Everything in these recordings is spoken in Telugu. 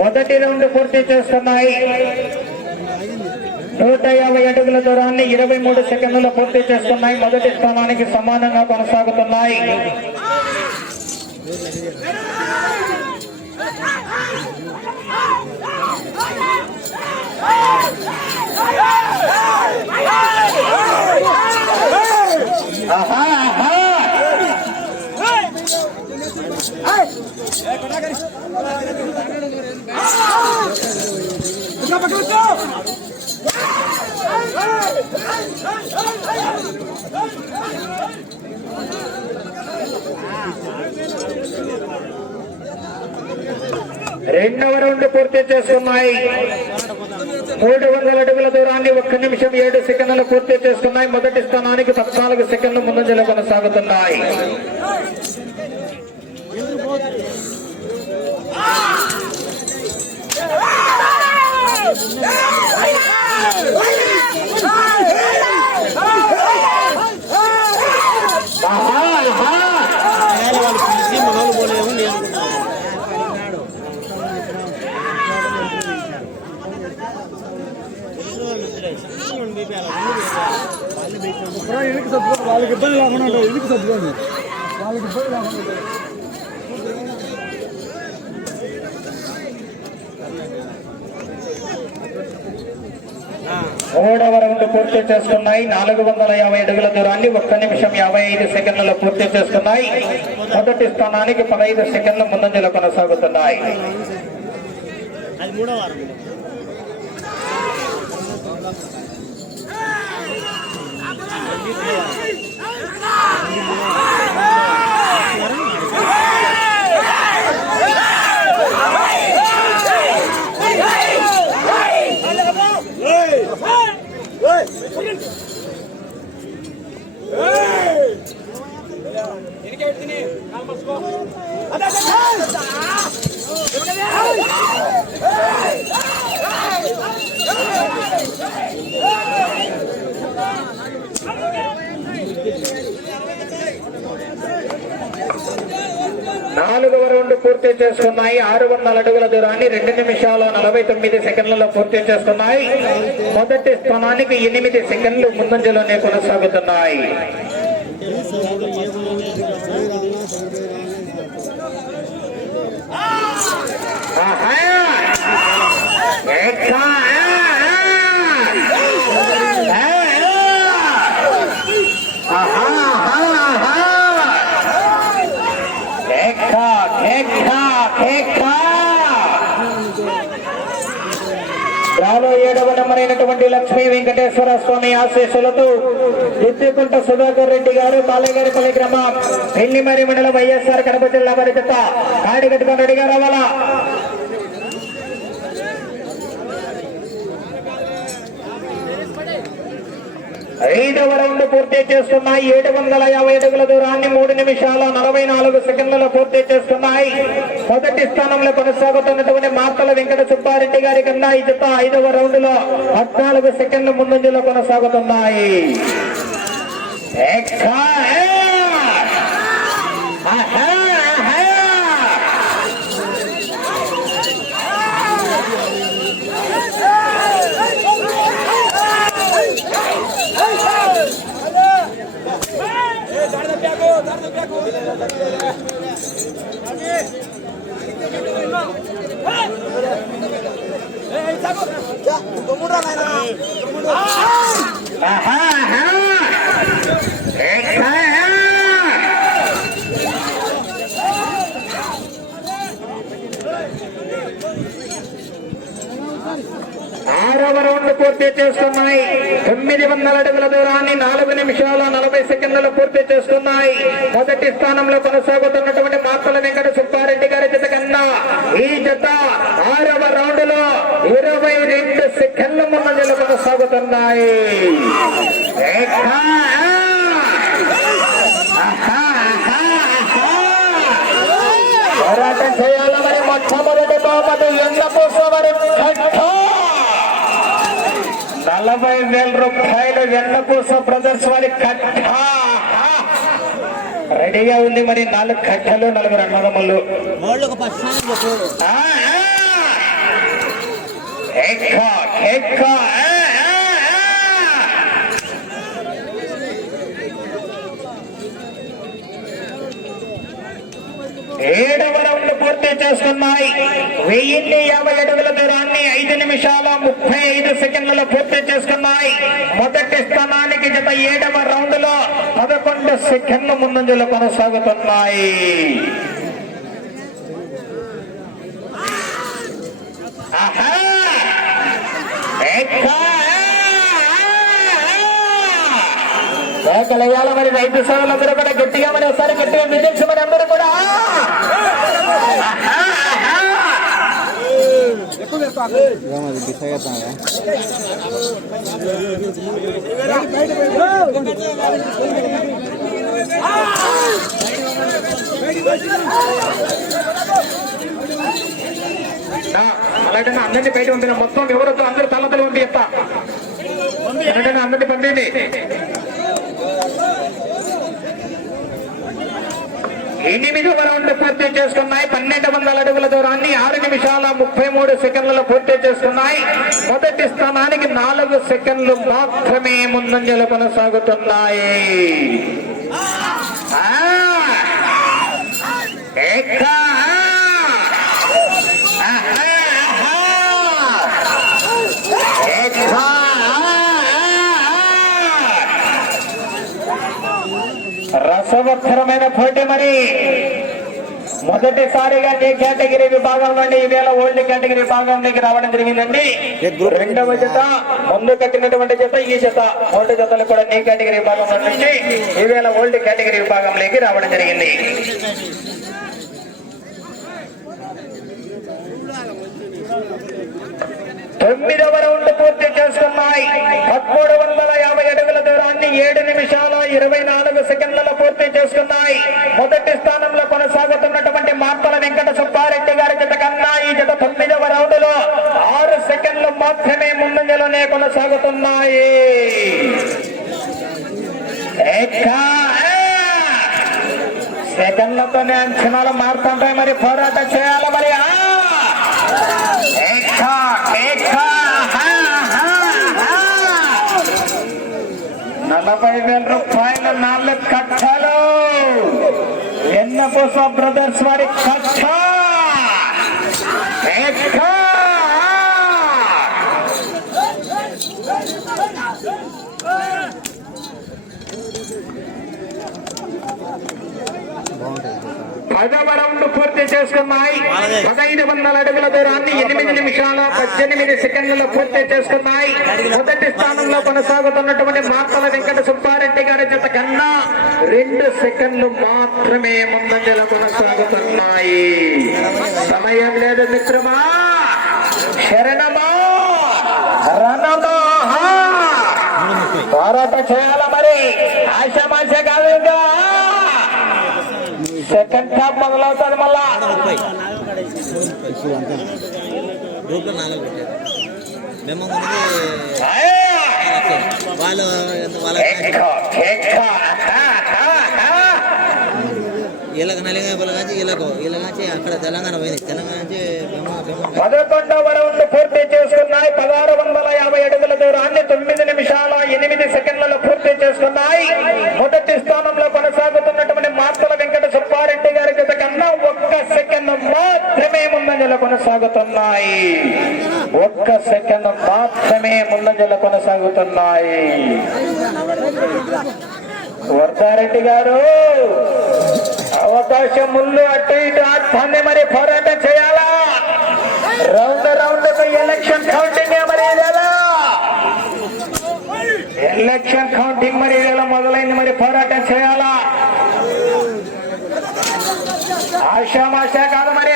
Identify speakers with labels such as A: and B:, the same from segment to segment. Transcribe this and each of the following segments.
A: మొదటి రౌండ్ పూర్తి చేస్తున్నాయి. నూట యాభై అడుగుల దూరాన్ని ఇరవై మూడు సెకండ్లలో పూర్తి చేస్తున్నాయి. మొదటి స్థానానికి సమానంగా కొనసాగుతున్నాయి. రెండవ రౌండ్ పూర్తి చేస్తున్నాయి మూడు వందల అడుగుల దూరాన్ని ఒక్క నిమిషం ఏడు సెకండ్లు పూర్తి చేస్తున్నాయి మొదటి స్థానానికి పద్నాలుగు సెకండ్లు ముందంజలో కొనసాగుతున్నాయి. ఆహా, ఆహా.
B: వేరే వాళ్ళు పిలిచి మగవాళ్ళు పోలేము నేను
C: ఎనికి సర్దుకోండి వాళ్ళకి ఇబ్బంది లేకుండా ఉంటుంది ఎనికి సర్దుకోండి వాళ్ళకి ఇబ్బంది లేకుండా ఉంటుంది
A: మూడవ రౌండ్ పూర్తి చేసుకున్నాయి. నాలుగు వందల యాభై అడుగుల దూరాన్ని ఒక్క నిమిషం యాభై ఐదు సెకండ్లలో పూర్తి చేసుకున్నాయి. మొదటి స్థానానికి పదహైదు సెకండ్ల ముందంజలో కొనసాగుతున్నాయి.
B: అది వారం
A: నాలుగవ రౌండ్ పూర్తి చేసుకున్నాయి. ఆరు వందల అడుగుల దూరాన్ని రెండు నిమిషాల నలభై తొమ్మిది సెకండ్లలో పూర్తి చేసుకున్నాయి. మొదటి స్థానానికి ఎనిమిది సెకండ్లు ముందంజలోనే కొనసాగుతున్నాయి. ఆహా! ఆహా! ఆహా! ఎక్కా! ఎక్కా! ఎక్కా! రాలో ఏడవ నెంబరైనటువంటి లక్ష్మీ వెంకటేశ్వర స్వామి ఆశీస్సులతో దిద్దుకుంట సుధాకర్ రెడ్డి గారు బాలగారిపల్లి గ్రామం పెళ్ళిమరి మండలం వైఎస్ఆర్ కడప జిల్లా వారి జత కాడి కట్టుకొని రెడ్డిగా రావాలా? ఐదవ రౌండ్ పూర్తి చేస్తున్నాయి. ఏడు వందల యాభై అడుగుల దూరాన్ని మూడు నిమిషాల నలభై నాలుగు సెకండ్లలో పూర్తి చేస్తున్నాయి. మొదటి స్థానంలో కొనసాగుతున్నటువంటి మార్తల వెంకట సుబ్బారెడ్డి గారి కన్నా ఈ జత ఐదవ రౌండ్లో పద్నాలుగు సెకండ్ల ముందంజలో కొనసాగుతున్నాయి. ఆరవ రౌండ్ పూర్తి చేస్తున్నాయి. తొమ్మిది వందల అడుగుల దూరాన్ని నాలుగు నిమిషాల నలభై సెకండ్లు పూర్తి చేస్తున్నాయి. మొదటి స్థానంలో కొనసాగుతున్నటువంటి మార్తల వెంకట సుబ్బారెడ్డి గారి జత కన్నా ఈ జత ఆరవ రౌండ్లో ఇరవై రెండు సెకండ్ల ముందంజలు కొనసాగుతున్నాయి ఎక్కా! ఆహా! ఆహా! ఆహా! పోరాటం చేయాల మరి మొట్టమొదటి బహుమతి ఎండ నలభై వేల రూపాయలు బ్రదర్స్ వారి కట్ట. రెడీగా ఉంది మరి నాలుగు కట్టలు నలుగురు అన్నదమ్ములు. ఏడవ రౌండ్ పూర్తి చేసుకున్నాయి. వెయ్యిన్ని యాభై అడుగుల దూరాన్ని ఐదు నిమిషాల ముప్పై ఐదు సెకండ్లలో పూర్తి చేసుకున్నాయి. మొదటి స్థానానికి గత ఏడవ రౌండ్లో పదకొండు సెకండ్ల ముందంజలు కొనసాగుతున్నాయి. ఆహా! ఎక్క! మరి రైతు సోదరులందరూ కూడా గట్టిగా మరి ఒకసారి గట్టిగా విజయించి మరి అందరూ కూడా. ఆహా! ఆహా! ఆ, అలాగే అందరినీ బయట పంపిన మొత్తం ఎవరొద్దు అందరూ తల్లతలు పంపి చెప్తా ఎందుకంటే అందరినీ పంపింది ఎనిమిదవ రౌండ్ పూర్తి చేసుకున్నాయి. పన్నెండు వందల అడుగుల దూరాన్ని ఆరు నిమిషాల ముప్పై మూడు సెకండ్లలో పూర్తి చేసుకున్నాయి. మొదటి స్థానానికి నాలుగు సెకండ్లు మాత్రమే ముందంజలు కొనసాగుతున్నాయి. ఎక్కడ ఎక్క! ఆహా! ఆహా! ఎక్క! రసవత్తరమైన పోటీ మరి. మొదటిసారిగా నీ కేటగిరీ విభాగం నుండి ఈవేళ ఓల్డ్ కేటగిరీ విభాగంలోకి రావడం జరిగిందండి. రెండవ జత ముందు కట్టినటువంటి జత ఈ జత మూడు జతలు కూడా నీ కేటగిరీ విభాగం నుంచి ఈవేళ ఓల్డ్ కేటగిరీ విభాగంలోకి రావడం జరిగింది. తొమ్మిదవ రౌండ్ పూర్తి చేసుకున్నాయి. పదమూడు వందల యాభై అడుగుల దూరాన్ని ఏడు నిమిషాల ఇరవై నాలుగు సెకండ్లలో పూర్తి చేసుకున్నాయి. మొదటి స్థానంలో కొనసాగుతున్నటువంటి మార్తల వెంకట సుబ్బారెడ్డి గారి జత కన్నా ఈ జత తొమ్మిదవ రౌండ్లో ఆరు సెకండ్లు మాత్రమే ముందంజలోనే కొనసాగుతున్నాయి. సెకండ్లతోనే అంచనాలు మారుతుంటాయి. మరి పోరాటం చేయాలి మరి ఆ! నలభై వేల రూపాయల నాలుగు కట్టలు. ఎన్నపోసా బ్రదర్స్ వారి కట్ట. పదవ రౌండ్ పూర్తి చేసుకున్నాయి. పదహైదు వందల అడుగుల దూరాన్ని ఎనిమిది నిమిషాల పద్దెనిమిది సెకండ్లలో పూర్తి చేసుకున్నాయి. మొదటి స్థానంలో కొనసాగుతున్నటువంటి మార్తల వెంకట సుబ్బారెడ్డి గారి జత కన్నా రెండు సెకండ్లు మాత్రమే ముందంజలో కొనసాగుతున్నాయి. సమయం లేదు మిత్రమా. శరణమా రణమా పోరాట చేయాల మరి. ఆశామాష కాదు సెకండ్ హాఫ్ మొదలవుతుంది మళ్ళా
B: ముప్పై గ్రూప్లో నాలుగు వాళ్ళు వీళ్ళకి నలిగా పిల్లగాచి వీళ్ళకు వీళ్ళగాచి అక్కడ తెలంగాణ పోయింది తెలంగాణ నుంచి
A: పదకొండవ రౌండ్ పూర్తి చేసుకున్నాయి. పదహారు వందల యాభై అడుగుల దూరాన్ని తొమ్మిది నిమిషాల ఎనిమిది సెకండ్లలో పూర్తి చేసుకున్నాయి. మొదటి స్థానంలో కొనసాగుతున్నటువంటి మార్పు వెంకట సుబ్బారెడ్డి గారి జత కన్నా ఒక్క సెకండ్ మాత్రమే ముందంజల కొనసాగుతున్నాయి. ఒక్క సెకండ్ మాత్రమే ముందంజల కొనసాగుతున్నాయి. వర్ధారెడ్డి గారు అవకాశం ముందు అటు ఇటు ఆత్మాన్ని మరి పోరాటం చేయాలా? రౌండ్ రౌండ్ ఎలక్షన్ కౌంటింగ్ మరి ఎలక్షన్ కౌంటింగ్ మరి ఇదేలా మొదలైంది మరి పోరాటం చేయాలా? ఆశామాష కాదు మరి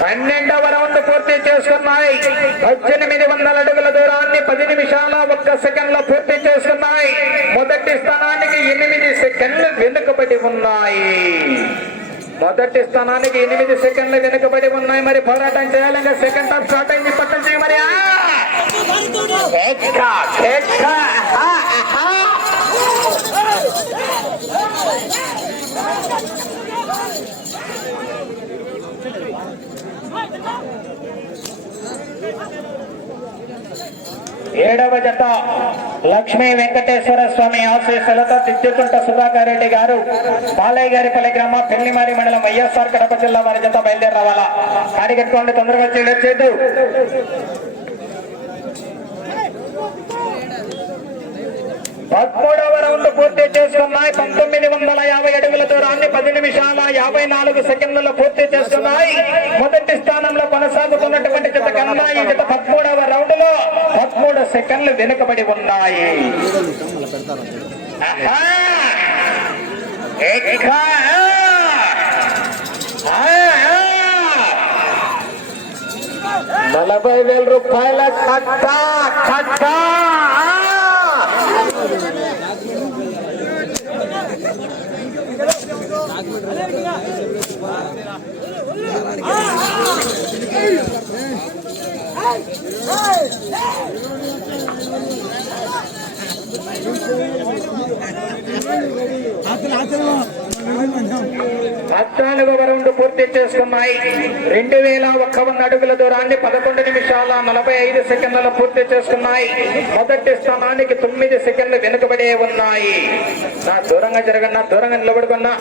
A: పన్నెండవ రౌండ్ పూర్తి చేసుకున్నాయి. పద్దెనిమిది వందల అడుగుల దూరాన్ని పది నిమిషాల ఒక్క సెకండ్లో పూర్తి చేసుకున్నాయి. మొదటి స్థానానికి ఎనిమిది సెకండ్లు వెనుకబడి ఉన్నాయి. మొదటి స్థానానికి ఎనిమిది సెకండ్లు వెనుకబడి ఉన్నాయి. మరి పోరాటం చేయాలంటే సెకండ్ హాఫ్ స్టార్ట్ అయింది. పక్కన చేయ మరి ఆ! ఎక్కా, ఎక్కా, ఆహా, ఆహా. ఏడవ జత లక్ష్మీ వెంకటేశ్వర స్వామి ఆశీస్సులతో తిద్దుకుంట సుధాకర్ రెడ్డి గారు బాలయ్య గారిపల్లి గ్రామం పెళ్ళిమారి మండలం వైఎస్ఆర్ కడప జిల్లా వారి జత బయలుదేరి రావాలా కాడి తొందరగా వచ్చి పదమూడవ రౌండ్ పూర్తి చేసుకున్నాయి. పంతొమ్మిది వందల యాభై అడుగుల దూరాన్ని పది నిమిషాల యాభై నాలుగు సెకండ్లలో పూర్తి చేస్తున్నాయి మొదటి స్థానంలో కొనసాగుతున్నటువంటి జత కన్నా ఈ జత పదమూడవ రౌండ్లో పదమూడు సెకండ్లు వెనుకబడి ఉన్నాయి. నలభై వేల రూపాయల కట్ట కట్ట!
C: ఆచరణ ఆచరణ
A: పద్నాలుగవ రౌండ్ పూర్తి చేసుకున్నాయి. రెండు వేల ఒక్క వంద అడుగుల దూరాన్ని పదకొండు నిమిషాల నలభై ఐదు సెకండ్లలో పూర్తి చేసుకున్నాయి. మొదటి స్థానానికి తొమ్మిది సెకండ్లు వెనుకబడే ఉన్నాయి. నా దూరంగా జరగన్నా దూరంగా నిలబడుకున్నా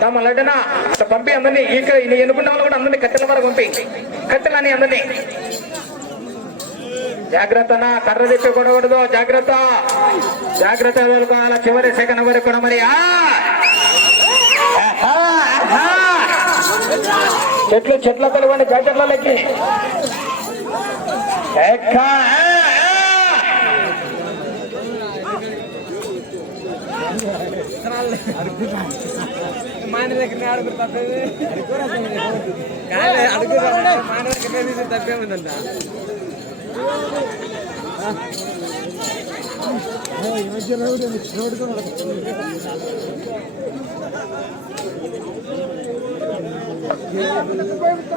A: నా మళ్ళటనా పంపి అందరినీ ఇక్కడ ఎన్నుకున్న వాళ్ళు కూడా అందరినీ కట్టెల వరకు పంపి. కట్టెలని అందరినీ. జాగ్రత్తనా కర్ర తెప్పి కొడకూడదు జాగ్రత్త. జాగ్రత్త వెళ్ళుకోవాలా చివరి సెకండ్ వరకు కూడా మరి ఆ! చెట్లు చెట్ల తెలవండి జాకెట్లకి ఎక్కా, ఆ, ఆ.
C: దగ్గర అడుగురు తప్పేది అడుగురు దగ్గర తప్పేముందంట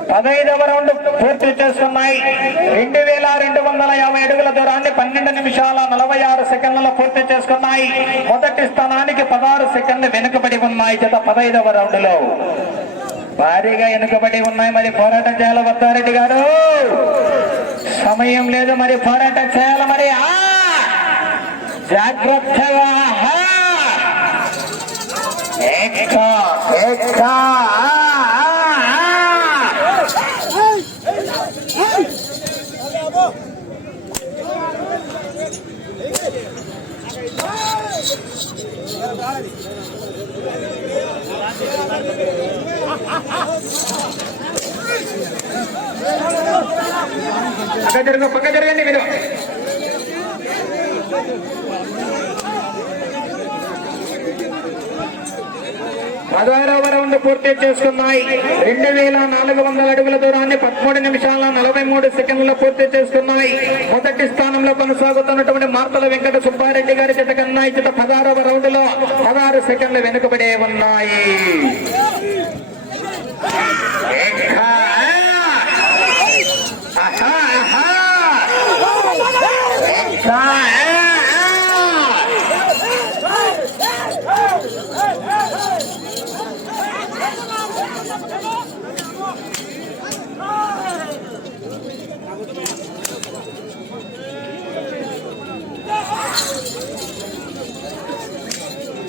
A: పదహైదవ రౌండ్ పూర్తి చేసుకున్నాయి రెండు వేల రెండు వందల యాభై అడుగుల దూరాన్ని పన్నెండు నిమిషాల నలభై ఆరు సెకండ్లలో పూర్తి చేసుకున్నాయి. మొదటి స్థానానికి పదహారు సెకండ్లు వెనుకబడి ఉన్నాయి జత పదహైదవ రౌండ్లో భారీగా వెనుకబడి ఉన్నాయి మరి పోరాటం చేయాలి వద్దారెడ్డి గారు. సమయం లేదు మరి పోరాటం చేయాలి మరి. ఆ! జాగ్రత్తగా పక్క జరుగు పక్క జరగండి మీరు. పదహారవ రౌండ్ పూర్తి చేసుకున్నాయి. రెండు వేల నాలుగు వందల అడుగుల దూరాన్ని పదమూడు నిమిషాల నలభై మూడు సెకండ్లలో పూర్తి చేసుకున్నాయి. మొదటి స్థానంలో కొనసాగుతున్నటువంటి మార్తల వెంకట సుబ్బారెడ్డి గారి జత కన్నా ఈ పదహారవ రౌండ్లో పదహారు సెకండ్లు వెనుకబడే ఉన్నాయి. ఆహా,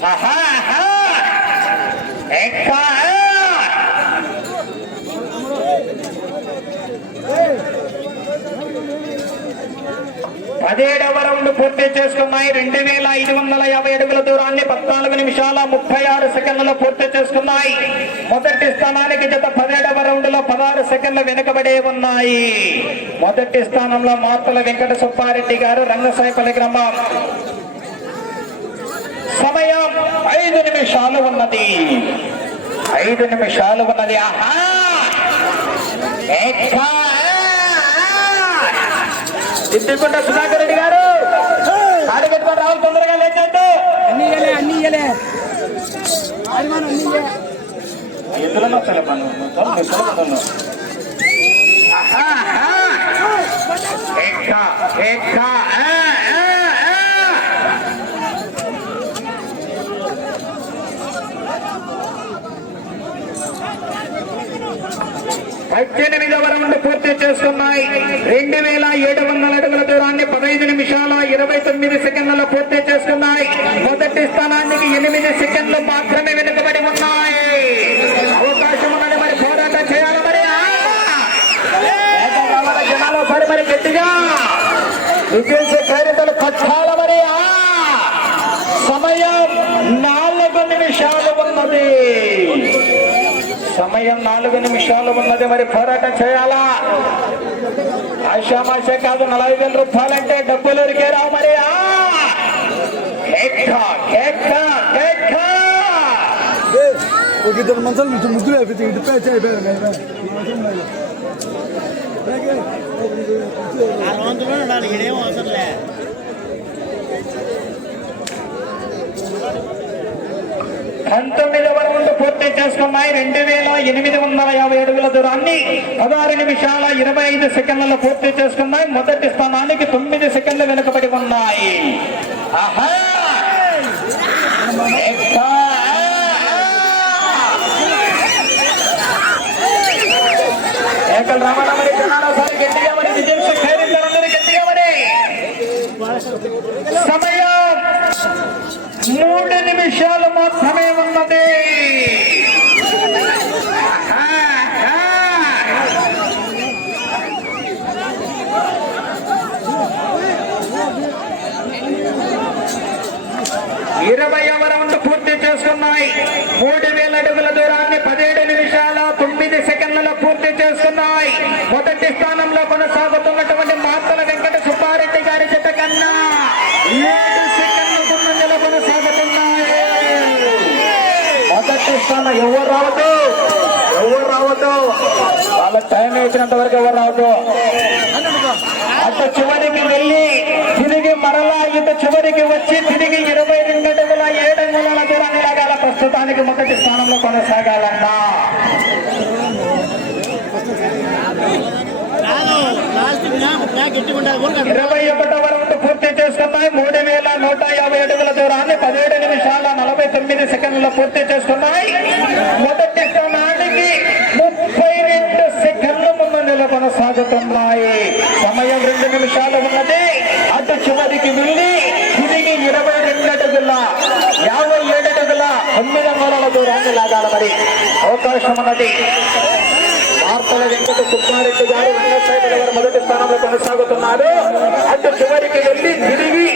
A: ఆహా, ఆహా. ఎక్కా. పదిహేడవ రౌండ్ పూర్తి చేసుకున్నాయి రెండు వేల ఐదు వందల యాభై అడుగుల దూరాన్ని పద్నాలుగు నిమిషాల ముప్పై ఆరు సెకండ్లలో పూర్తి చేసుకున్నాయి మొదటి స్థానానికి జత పదిహేడవ రౌండ్లో పదహారు సెకండ్లు వెనుకబడే ఉన్నాయి. మొదటి స్థానంలో మార్తల వెంకట సుబ్బారెడ్డి గారు రంగసాయపల్లి గ్రామం. సమయం ఐదు నిమిషాలు ఉన్నది. ఐదు నిమిషాలు ఉన్నది. ఆహా! సిద్దికుంట సుధాకర్ రెడ్డి గారు. కాడి పెట్టుకొని రావాలి తొందరగా లేచండి.
C: అన్ని అన్ని
A: ఎదురులో తెలపను తెలపను ఎక్క ఎక్క ఆ, ఆ, ఆ. పద్దెనిమిది రౌండ్ పూర్తి చేసుకున్నాయి. రెండు వేల ఏడు వందల అడుగుల దూరాన్ని పదహైదు నిమిషాల ఇరవై తొమ్మిది సెకండ్లలో పూర్తి చేసుకున్నాయి. మొదటి స్థానానికి ఎనిమిది సెకండ్లు మాత్రమే వెనుకబడి ఉన్నాయి. అవకాశం ఉన్నది మరి పోరాటం చేయాలి మరి. జనాలు పడి మరి గట్టిగా. విజయ ఖైరతలు కట్టాల మరి ఆ! సమయం నాలుగు నిమిషాలు ఉన్నది సమయం నాలుగు నిమిషాలు ఉన్నది. మరి పోరాటం చేయాలా? ఆశామాష కాదు నలభై వేల రూపాయలంటే డబ్బులు ఉరికే రావు మరి.
C: ఒక ఇద్దరు మంచాలు నుంచి ముగ్గురు అయిపోతే ఇటు పేచి అయిపోయారు
A: పంతొమ్మిది వరకు పూర్తి చేసుకున్నాయి. రెండు వేల ఎనిమిది వందల యాభై అడుగుల దూరాన్ని పదహారు నిమిషాల ఇరవై ఐదు సెకండ్లలో పూర్తి చేసుకున్నాయి. మొదటి స్థానానికి తొమ్మిది సెకండ్లు వెనుకబడి ఉన్నాయి. ఆహా! ఏకల్ రామరామని గట్టిగా మరి విజయం గట్టిగా మరి సమయం విషయాలు మాత్రమే ఉన్నది. ఇరవై అవ రౌండ్ పూర్తి చేసుకున్నాయి. మూడు వేల అడుగుల దూరాన్ని పదిహేడు నిమిషాల తొమ్మిది సెకండ్లలో పూర్తి చేసుకున్నాయి. మొదటి స్థానంలో కొనసాగుతున్నటువంటి మాతల వెంకట సుబ్బారెడ్డి గారి చెట్టు కన్నా. స్థానం ఎవరు రావద్దు? ఎవరు రావద్దు? వాళ్ళ టైం వేసినంత వరకు ఎవరు రావద్దు? అటు చివరికి వెళ్ళి తిరిగి మరలా ఇటు చివరికి వచ్చి తిరిగి ఇరవై రెండు అడుగుల ఏడు అంగుళాల లాగాల ప్రస్తుతానికి మొదటి స్థానంలో కొనసాగాలన్నా. ఇరవై పూర్తి చేసుకున్నాయి మూడు వేల నూట యాభై అడుగుల దూరాన్ని పదిహేడు నిమిషాల నలభై తొమ్మిది సెకండ్లు పూర్తి చేసుకున్నాయి మొదటి స్థానానికి ముప్పై రెండు సెకండ్ల ముందంజలో కొనసాగుతున్నాయి సమయం రెండు నిమిషాలు ఉన్నది. అటు చివరికి వెళ్ళి తిరిగి ఇరవై రెండు అడుగుల యాభై ఏడు అడుగుల తొమ్మిది వందల దూరాన్ని లాగాల మరి అవకాశం ఉన్నది. వార్తల వెంకట సుబ్బారెడ్డి గారు రంగసాయి గారు మొదటి స్థానంలో కొనసాగుతున్నారు. అటు చివరికి వెళ్ళి తిరిగి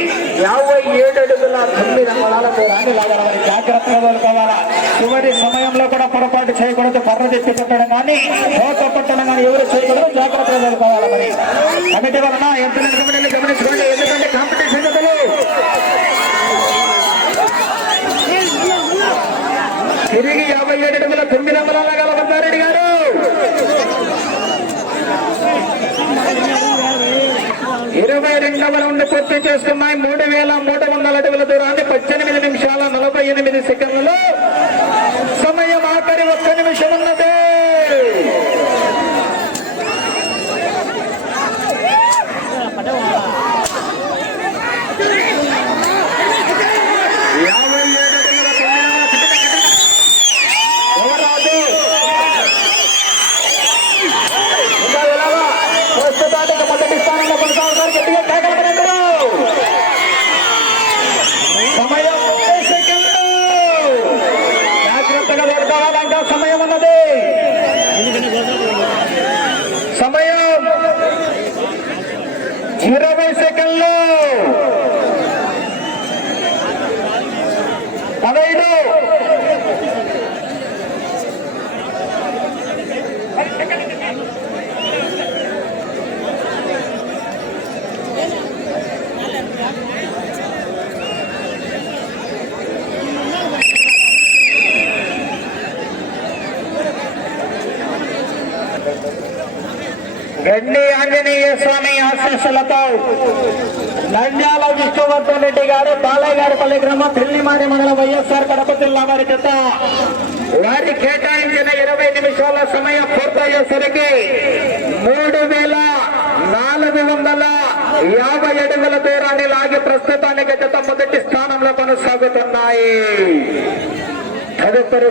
A: యాభై ఏడు అడుగుల తొమ్మిది అంగుళాల రాని లాగాలి జాగ్రత్తగా వదులుకోవాలా చివరి సమయంలో కూడా పొరపాటు చేయకూడదు. కర్ర తెచ్చి పెట్టడం కానీ తోక పట్టడం కానీ ఎవరు చేయకూడదు. జాగ్రత్తగా వదులుకోవాలి మరి? కమిటీ వలన ఎంత గమనించుకోండి. ఎందుకంటే కాంపిటీషన్ జతలు తిరిగి యాభై ఏడు అడుగుల తొమ్మిది అంగుళాల గల బంగారెడ్డి గారు ఇరవై రెండవ రౌండ్ పూర్తి చేసుకున్నాయి మూడు వేల మూడు వందల అడుగుల దూరాన్ని పద్దెనిమిది నిమిషాల నలభై ఎనిమిది సెకండ్లలో సమయం ఆఖరి ఒక్క నిమిషం ఉన్నది యాభై ఏడు అడుగుల తొమ్మిది వందల ఎవరు రాదు ఇంకా ఎలాగా ప్రస్తుతానికి మొదటి స్థానంలో కొనసాగుతారు గట్టిగా కేకలపడండి స్వామి ఆశీస్సులతో నంద్యాల విష్ణువర్ధన్ రెడ్డి గారు బాలయ్య గారి గ్రామం పెళ్ళిమారి మండలం వైఎస్ఆర్ కడప జిల్లా వారి చేత వారి కేటాయించిన ఇరవై నిమిషాల సమయం పూర్తయ్యేసరికి మూడు వేల నాలుగు వందల యాభై అడుగుల దూరాన్ని లాగి ప్రస్తుతానికి జత మొదటి స్థానంలో కొనసాగుతున్నాయి. తదుపరి